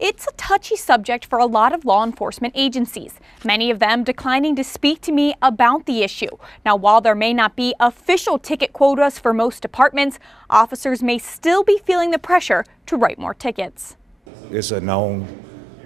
It's a touchy subject for a lot of law enforcement agencies, many of them declining to speak to me about the issue. Now, while there may not be official ticket quotas for most departments, officers may still be feeling the pressure to write more tickets. It's a known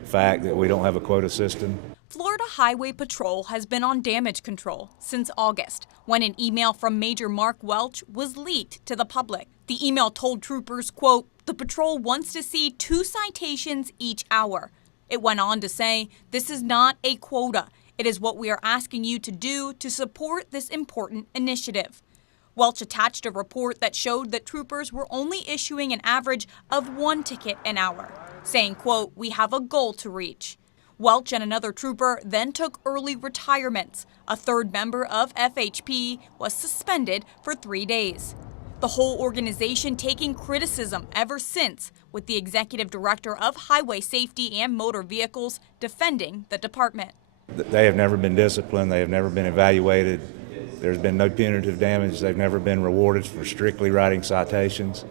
fact that we don't have a quota system. Florida Highway Patrol has been on damage control since August, when an email from Major Mark Welch was leaked to the public. The email told troopers, quote, "The patrol wants to see 2 citations each hour." It went on to say, "This is not a quota. It is what we are asking you to do to support this important initiative." Welch attached a report that showed that troopers were only issuing an average of 1 ticket an hour, saying, quote, "We have a goal to reach." Welch and another trooper then took early retirements. A third member of FHP was suspended for 3 days. The whole organization taking criticism ever since, with the executive director of Highway Safety and Motor Vehicles defending the department. They have never been disciplined. They have never been evaluated. There's been no punitive damage. They've never been rewarded for strictly writing citations.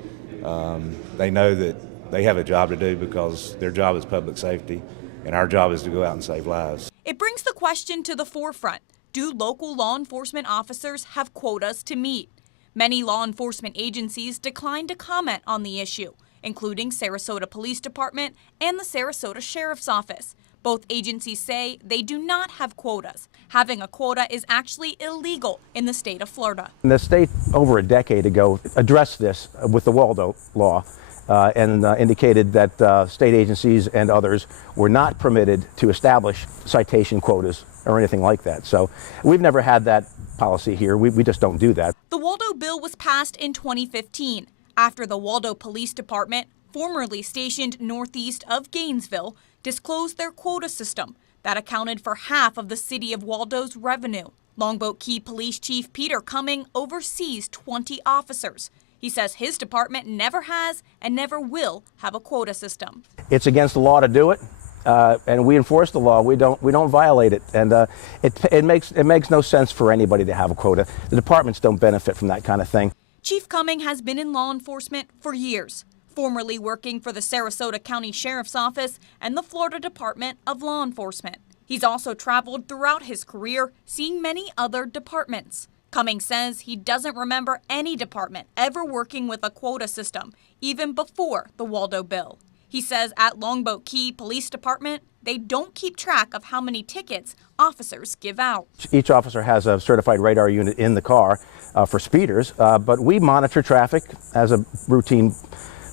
They know that they have a job to do because their job is public safety, and our job is to go out and save lives. It brings the question to the forefront. Do local law enforcement officers have quotas to meet? Many law enforcement agencies declined to comment on the issue, including Sarasota Police Department and the Sarasota Sheriff's Office. Both agencies say they do not have quotas. Having a quota is actually illegal in the state of Florida. The state over a decade ago addressed this with the Waldo law and indicated that state agencies and others were not permitted to establish citation quotas or anything like that. So we've never had that policy here. We just don't do that. The Waldo bill was passed in 2015 after the Waldo Police Department, formerly stationed northeast of Gainesville, disclosed their quota system that accounted for half of the city of Waldo's revenue. Longboat Key Police Chief Peter Cumming oversees 20 officers. He says his department never has and never will have a quota system. It's against the law to do it, and we enforce the law. We don't violate it, and it makes no sense for anybody to have a quota. The departments don't benefit from that kind of thing. Chief Cumming has been in law enforcement for years, formerly working for the Sarasota County Sheriff's Office and the Florida Department of Law Enforcement. He's also traveled throughout his career, seeing many other departments. Cumming says he doesn't remember any department ever working with a quota system, even before the Waldo bill. He says at Longboat Key Police Department, they don't keep track of how many tickets officers give out. Each officer has a certified radar unit in the car for speeders, but we monitor traffic as a routine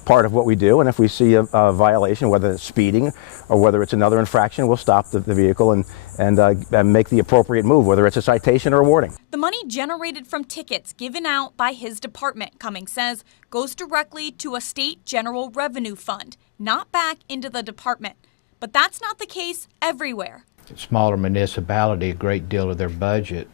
part of what we do, and if we see a violation, whether it's speeding or whether it's another infraction, we'll stop the vehicle and make the appropriate move, whether it's a citation or a warning. The money generated from tickets given out by his department, Cumming says, goes directly to a state general revenue fund, not back into the department. But that's not the case everywhere. Smaller municipality, a great deal of their budget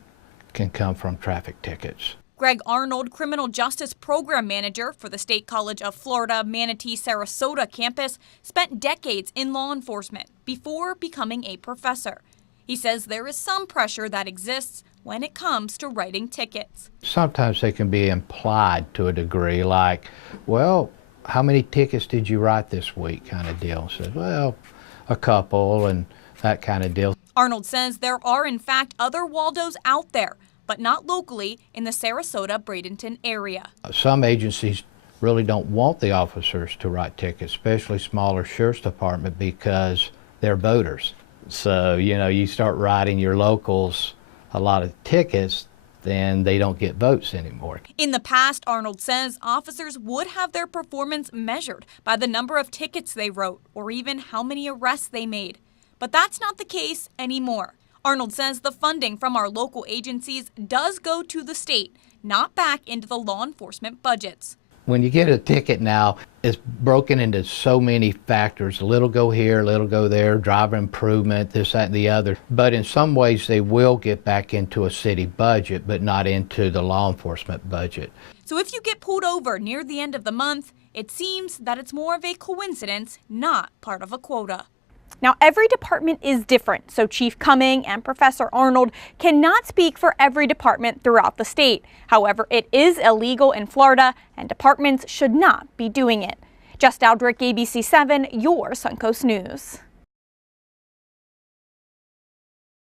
can come from traffic tickets. Greg Arnold, Criminal Justice Program Manager for the State College of Florida Manatee Sarasota campus, spent decades in law enforcement before becoming a professor. He says there is some pressure that exists when it comes to writing tickets. Sometimes they can be implied to a degree, like, well, how many tickets did you write this week kind of deal. Says, well, a couple and that kind of deal. Arnold says there are in fact other Waldos out there, but not locally in the Sarasota-Bradenton area. Some agencies really don't want the officers to write tickets, especially smaller sheriff's department, because they're voters. So, you start writing your locals a lot of tickets, then they don't get votes anymore. In the past, Arnold says officers would have their performance measured by the number of tickets they wrote or even how many arrests they made. But that's not the case anymore. Arnold says the funding from our local agencies does go to the state, not back into the law enforcement budgets. When you get a ticket now, it's broken into so many factors. A little go here, a little go there, driver improvement, this, that, and the other. But in some ways, they will get back into a city budget, but not into the law enforcement budget. So if you get pulled over near the end of the month, it seems that it's more of a coincidence, not part of a quota. Now, every department is different, so Chief Cumming and Professor Arnold cannot speak for every department throughout the state. However, it is illegal in Florida, and departments should not be doing it. Jess Dowdrick, ABC 7, your Suncoast News.